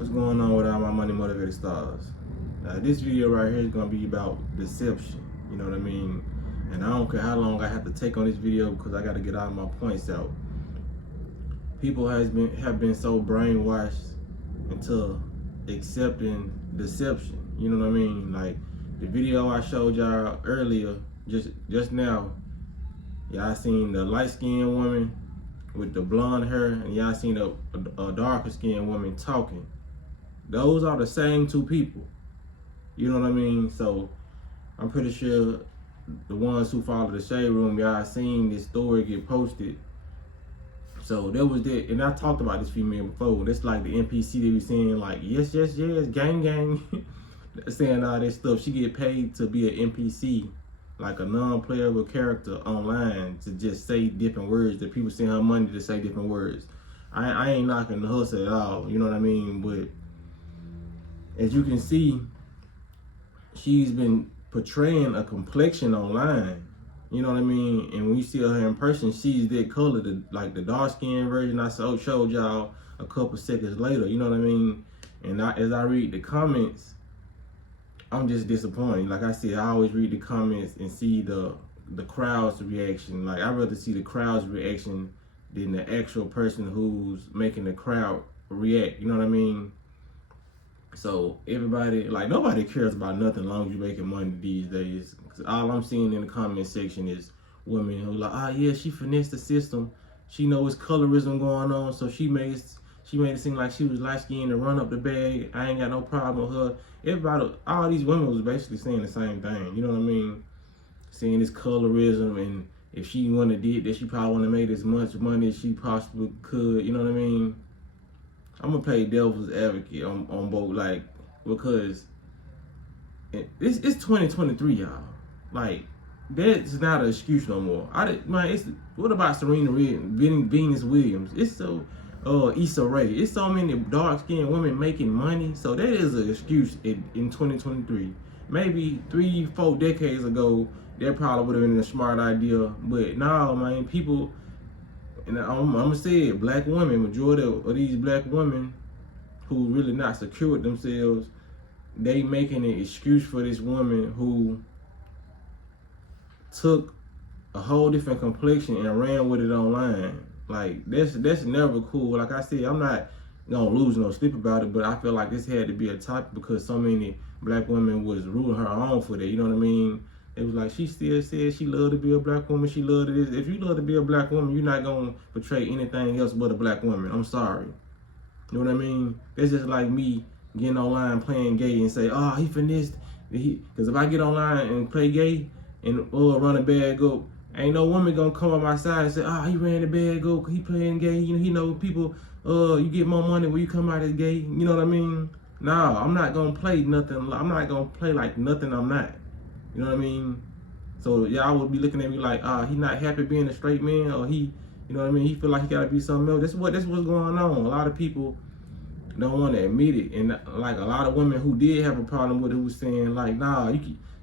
What's going on with all my money motivated stars? This video right here is gonna be about deception. You know what I mean? And I don't care how long I have to take on this video because I got to get all my points out. People have been so brainwashed into accepting deception. You know what I mean? Like the video I showed y'all earlier, just now, y'all seen the light skinned woman with the blonde hair, and y'all seen a darker skinned woman talking. Those are the same two people. You know what I mean? So I'm pretty sure the ones who follow the Shade Room, y'all seen this story get posted. So there was that, and I talked about this female before. That's like the NPC they be saying like, yes, yes, yes, gang, gang, saying all that stuff. She get paid to be an NPC, like a non-playable character online, to just say different words. That people send her money to say different words. I ain't knocking the hustle at all. You know what I mean? But as you can see, she's been portraying a complexion online. You know what I mean? And when you see her in person, she's that color, like the dark skin version I showed y'all a couple seconds later. You know what I mean? And as I read the comments, I'm just disappointed. Like I said, I always read the comments and see the crowd's reaction. Like I'd rather see the crowd's reaction than the actual person who's making the crowd react. You know what I mean? So everybody, like nobody cares about nothing as long as you're making money these days. Cause all I'm seeing in the comment section is women who like, yeah, she finessed the system. She knows colorism going on, so she made it seem like she was light skinned to run up the bag. I ain't got no problem with her. Everybody, all these women was basically saying the same thing. You know what I mean? Saying this colorism, and if she wouldn't have did that, she probably wouldn't have made as much money as she possibly could. You know what I mean? I'm gonna play devil's advocate on both, like, because it's 2023, y'all. Like, that's not an excuse no more. What about Serena Williams, Venus Williams? It's so Issa Rae. It's so many dark skinned women making money. So that is an excuse in 2023. Maybe 3-4 decades ago, that probably would have been a smart idea. But now, man, people. And I'm gonna say it, black women, majority of these black women who really not secure with themselves, they making an excuse for this woman who took a whole different complexion and ran with it online. Like that's never cool. Like I said, I'm not gonna lose no sleep about it, but I feel like this had to be a topic because so many black women was rooting her on for that. You know what I mean? It was like she still said she loved to be a black woman. She loved it. If you love to be a black woman, you're not gonna portray anything else but a black woman. I'm sorry. You know what I mean? It's just like me getting online playing gay and say, oh, he finessed. Because if I get online and play gay and run a bag up, ain't no woman gonna come on my side and say, oh, he ran the bag up. He playing gay. You know, he know people. You get more money when you come out as gay. You know what I mean? Nah, I'm not gonna play nothing. I'm not gonna play like nothing I'm not. You know what I mean? So y'all would be looking at me like, he not happy being a straight man, or he, you know what I mean? He feel like he gotta be something else. That's what's going on. A lot of people don't want to admit it, and like a lot of women who did have a problem with it, who was saying like, nah,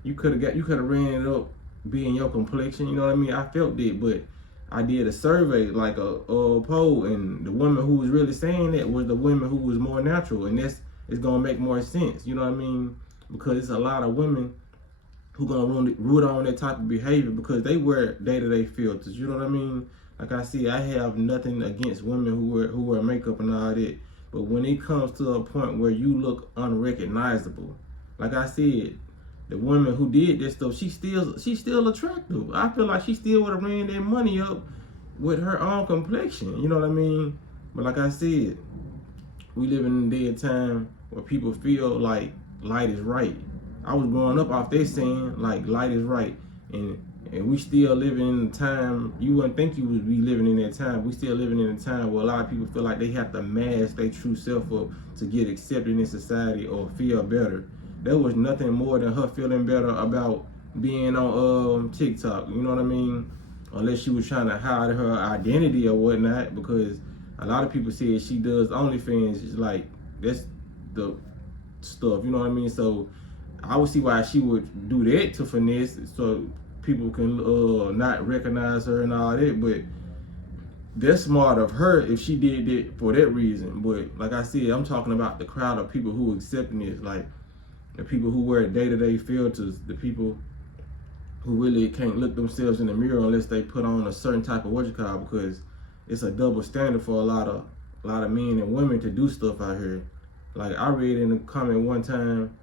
you could have ran it up being your complexion. You know what I mean? I felt it, but I did a survey, like a poll, and the woman who was really saying that was the women who was more natural, and it's gonna make more sense. You know what I mean? Because it's a lot of women who gonna root on that type of behavior because they wear day-to-day filters. You know what I mean? Like I see, I have nothing against women who wear makeup and all that, but when it comes to a point where you look unrecognizable, like I said, the woman who did this stuff, she's still attractive. I feel like she still would have ran that money up with her own complexion. You know what I mean? But like I said, we live in a day and time where people feel like light is right. I was growing up off they saying like light is right, and we still living in a time you wouldn't think you would be living in that time. We still living in a time where a lot of people feel like they have to mask their true self up to get accepted in society or feel better. There was nothing more than her feeling better about being on TikTok. You know what I mean? Unless she was trying to hide her identity or whatnot, because a lot of people said she does OnlyFans. It's like that's the stuff. You know what I mean? So I would see why she would do that to finesse, so people can not recognize her and all that. But that's smart of her if she did it for that reason. But like I said, I'm talking about the crowd of people who accepting this, like the people who wear day-to-day filters, the people who really can't look themselves in the mirror unless they put on a certain type of because it's a double standard for a lot of men and women to do stuff out here. Like I read in a comment one time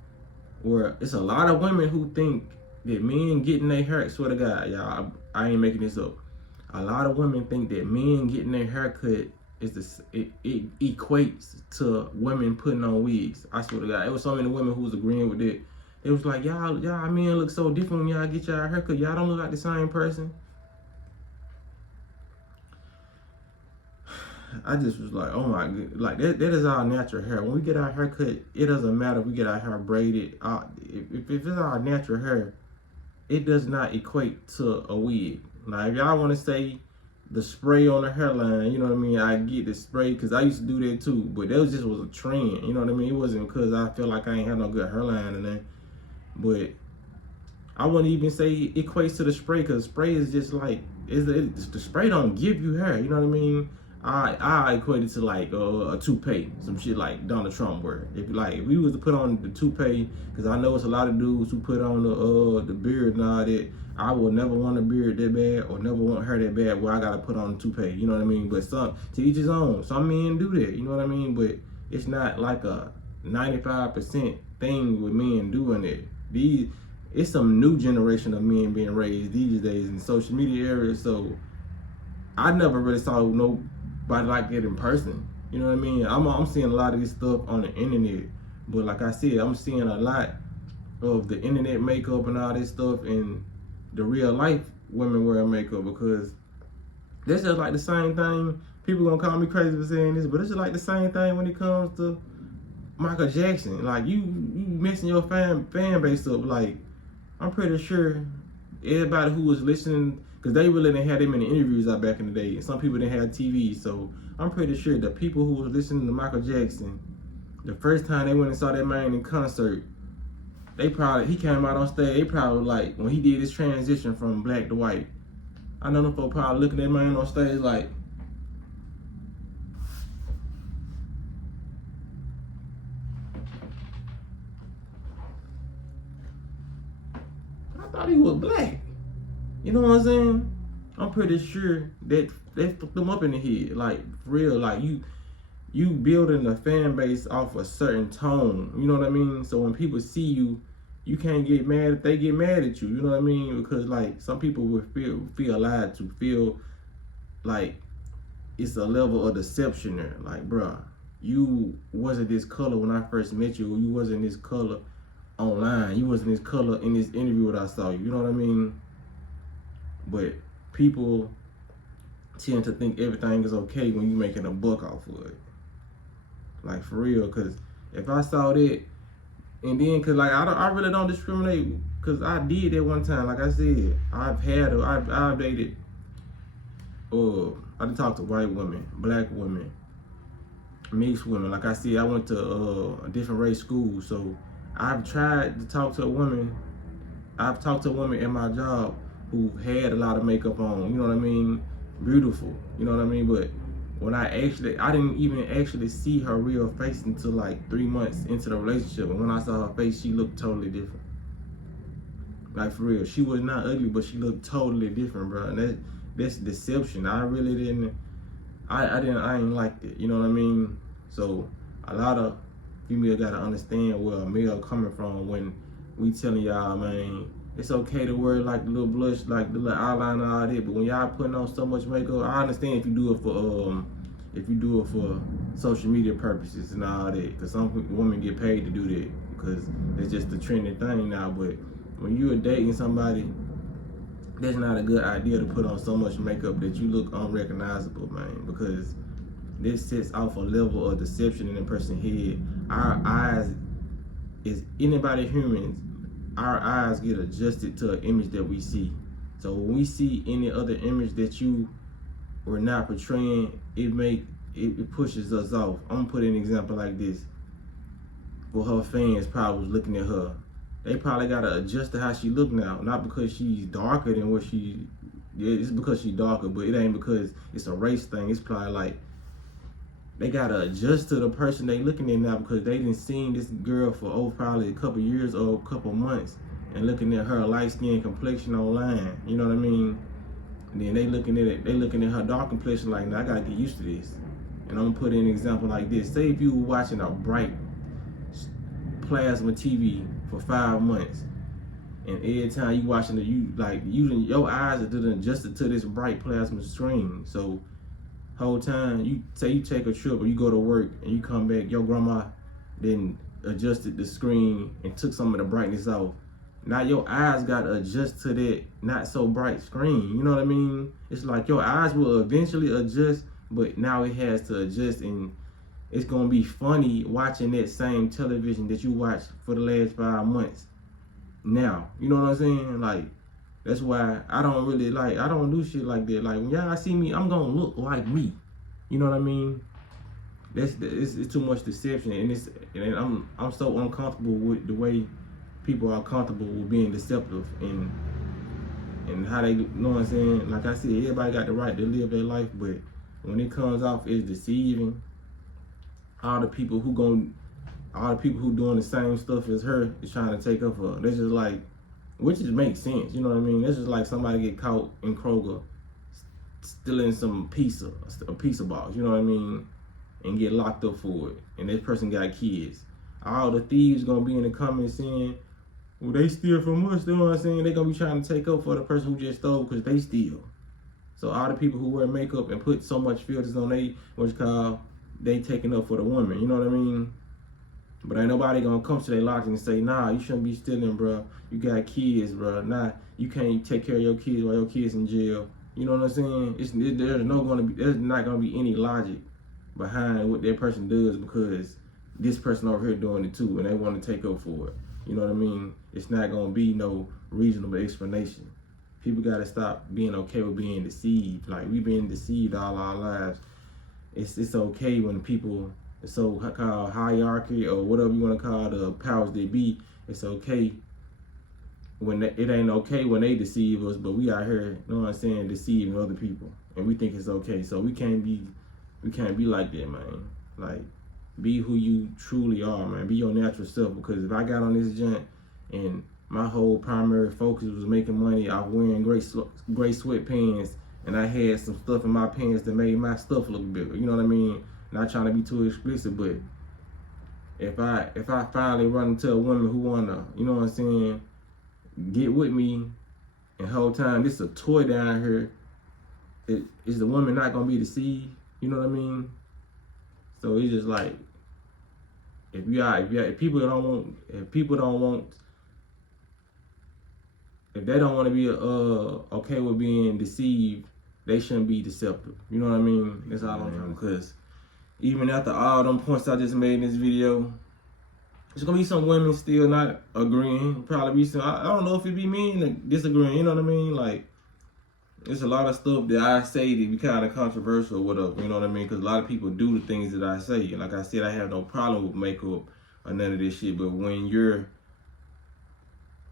where it's a lot of women who think that men getting their hair, swear to God, y'all, I ain't making this up. A lot of women think that men getting their haircut it equates to women putting on wigs. I swear to God, it was so many women who was agreeing with it. It was like, y'all men look so different when y'all get y'all haircut. Y'all don't look like the same person. I just was like, oh my God, like that is our natural hair. When we get our hair cut, it doesn't matter if we get our hair braided. If it's our natural hair, it does not equate to a wig. Now, if y'all want to say the spray on the hairline, you know what I mean? I get the spray because I used to do that too, but that was a trend, you know what I mean? It wasn't because I feel like I ain't had no good hairline and that. But I wouldn't even say it equates to the spray because spray is just like, the spray don't give you hair, you know what I mean? I equate it to like a toupee, some shit like Donald Trump wear. If we was to put on the toupee, because I know it's a lot of dudes who put on the beard and all that. I would never want a beard that bad or never want hair that bad where I gotta put on a toupee, you know what I mean? But to each his own. Some men do that, you know what I mean? But it's not like a 95% thing with men doing it. It's some new generation of men being raised these days in the social media area, so I never really saw nobody like that in person. You know what I mean? I'm seeing a lot of this stuff on the internet, but like I said, I'm seeing a lot of the internet makeup and all this stuff, and the real life women wear makeup, because that's just like the same thing. People gonna call me crazy for saying this, but it's just like the same thing when it comes to Michael Jackson. Like you messing your fan base up. Like I'm pretty sure everybody who was listening, because they really didn't have that many interviews out back in the day. Some people didn't have TV, so I'm pretty sure the people who was listening to Michael Jackson, the first time they went and saw that man in concert, he came out on stage, they probably like, when he did his transition from black to white, I know them folks probably looking at that man on stage like, I thought he was black. You know what I'm saying? I'm pretty sure that they fucked them up in the head. Like, for real, like you building a fan base off a certain tone. You know what I mean? So when people see you, you can't get mad if they get mad at you. You know what I mean? Because like some people would feel lied to, feel like it's a level of deception there. Like, bruh, you wasn't this color when I first met you. You wasn't this color online. You wasn't this color in this interview that I saw you. You know what I mean? But people tend to think everything is okay when you making a buck off of it. Like, for real, because if I saw that, and then, because like I really don't discriminate, because I did that one time. Like I said, I've dated, I talked to white women, black women, mixed women. Like I said, I went to a different race school, so I've tried to talk to a woman. I've talked to a woman in my job who had a lot of makeup on, you know what I mean? Beautiful, you know what I mean? But when I didn't even actually see her real face until like 3 months into the relationship. And when I saw her face, she looked totally different. Like, for real, she was not ugly, but she looked totally different, bro. And that's deception. I really didn't, I ain't like that, you know what I mean? So a lot of females gotta understand where a male coming from when we telling y'all, man, it's okay to wear like the little blush, like the little eyeliner, all that. But when y'all putting on so much makeup, I understand if you do it for social media purposes and all that, because some women get paid to do that because it's just the trending thing now. But when you're dating somebody, that's not a good idea to put on so much makeup that you look unrecognizable, man, because this sets off a level of deception in a person's head. Our eyes, is anybody humans, our eyes get adjusted to an image that we see. So when we see any other image that you were not portraying, it pushes us off. I'm gonna put an example like this. For her fans probably was looking at her, they probably gotta adjust to how she look now, not because she's darker than what she Yeah, it's because she darker, but it ain't because it's a race thing. It's probably like they gotta adjust to the person they looking at now because they didn't seen this girl for probably a couple years or a couple months and looking at her light skin complexion online. You know what I mean? And then they looking at it, they looking at her dark complexion like, now I gotta get used to this. And I'm gonna put in an example like this. Say if you were watching a bright plasma TV for 5 months, and every time you watching it, you like using your eyes are done adjusted to this bright plasma screen. So whole time you say you take a trip or you go to work and you come back, your grandma then adjusted the screen and took some of the brightness off. Now your eyes got to adjust to that not so bright screen. You know what I mean? It's like your eyes will eventually adjust, but now it has to adjust, and it's gonna be funny watching that same television that you watched for the last 5 months. Now, you know what I'm saying? Like, that's why I don't really like, I don't do shit like that. Like, when y'all see me, I'm gonna look like me. You know what I mean? It's too much deception, and I'm so uncomfortable with the way people are comfortable with being deceptive and how they, you know what I'm saying? Like I said, everybody got the right to live their life, but when it comes off as deceiving, all the people who doing the same stuff as her is trying to take up for her. That's just like, which just makes sense, you know what I mean? That's just like somebody get caught in Kroger stealing some a pizza box, you know what I mean? And get locked up for it. And this person got kids. All the thieves gonna be in the comments saying, well, they steal from us, you know what I'm saying? They gonna be trying to take up for the person who just stole because they steal. So all the people who wear makeup and put so much filters on they taking up for the woman, you know what I mean? But ain't nobody gonna come to their lodging and say, nah, you shouldn't be stealing, bro. You got kids, bro. Nah, you can't take care of your kids while your kids in jail. You know what I'm saying? There's not gonna be any logic behind what that person does because this person over here doing it too, and they want to take up for it. You know what I mean? It's not gonna be no reasonable explanation. People gotta stop being okay with being deceived. Like, we've been deceived all our lives. It's okay when people, so-called hierarchy or whatever you want to call the powers that be, it's okay when it ain't okay when they deceive us, but we out here, you know what I'm saying, deceiving other people, and we think it's okay. So we can't be like that, man. Like, be who you truly are, man. Be your natural self, because if I got on this junk and my whole primary focus was making money off wearing gray sweatpants, and I had some stuff in my pants that made my stuff look bigger, you know what I mean? Not trying to be too explicit, but if I finally run into a woman who wanna, you know what I'm saying, get with me, and whole time this is a toy down here, is the woman not gonna be deceived? You know what I mean? So it's just like, if they don't want to be okay with being deceived, they shouldn't be deceptive. You know what I mean? That's all I'm saying. Because even after all them points I just made in this video, there's gonna be some women still not agreeing. Probably be some, I don't know if it be men disagreeing, you know what I mean? Like, there's a lot of stuff that I say that be kind of controversial or whatever, you know what I mean? Because a lot of people do the things that I say. And like I said, I have no problem with makeup or none of this shit, but when you're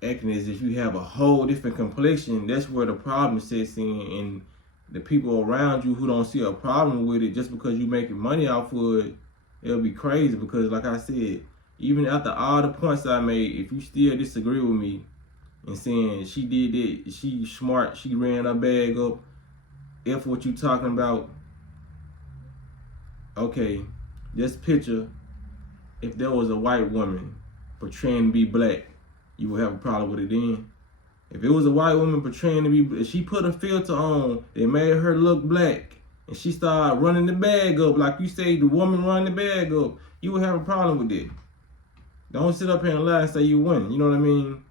acting as if you have a whole different complexion, that's where the problem sets in, and the people around you who don't see a problem with it just because you making money off of it, it'll be crazy. Because like I said, even after all the points I made, if you still disagree with me and saying she did it, she smart, she ran her bag up, if what you talking about, okay, just picture if there was a white woman portraying to be black, you would have a problem with it then. If it was a white woman portraying to be, if she put a filter on that made her look black, and she started running the bag up, like you say, the woman run the bag up, you would have a problem with it. Don't sit up here and lie and say you win. You know what I mean?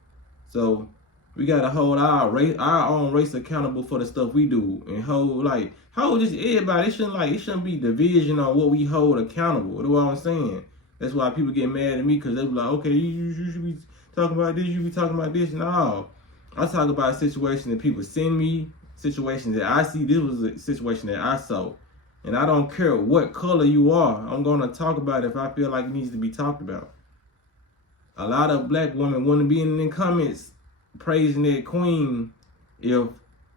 So we gotta hold our own race accountable for the stuff we do, and hold just everybody. It shouldn't be division on what we hold accountable. That's what I'm saying. That's why people get mad at me, because they be like, okay, you should be talking about this, you be talking about this. No, I talk about situations that people send me, situations that I see. This was a situation that I saw, and I don't care what color you are. I'm gonna talk about it if I feel like it needs to be talked about. A lot of black women wouldn't be in the comments praising their queen if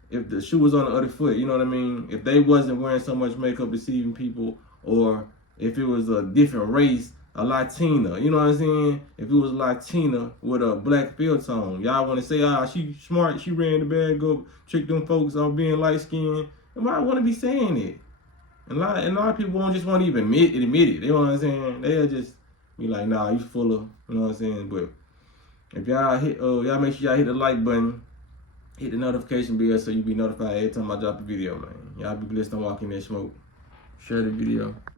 if the shoe was on the other foot, you know what I mean? If they wasn't wearing so much makeup deceiving people, or if it was a different race, a Latina, you know what I'm saying? If it was Latina with a black field tone, y'all want to say, she smart, she ran the bag up, tricked them folks off being light skinned. And why want to be saying it? And a lot of people won't just want to even admit it. You know what I'm saying? They'll just be like, nah, you full of, you know what I'm saying? But if y'all hit, y'all make sure y'all hit the like button, hit the notification bell so you be notified every time I drop a video, man. Y'all be blessed and walk in that smoke. Share the video.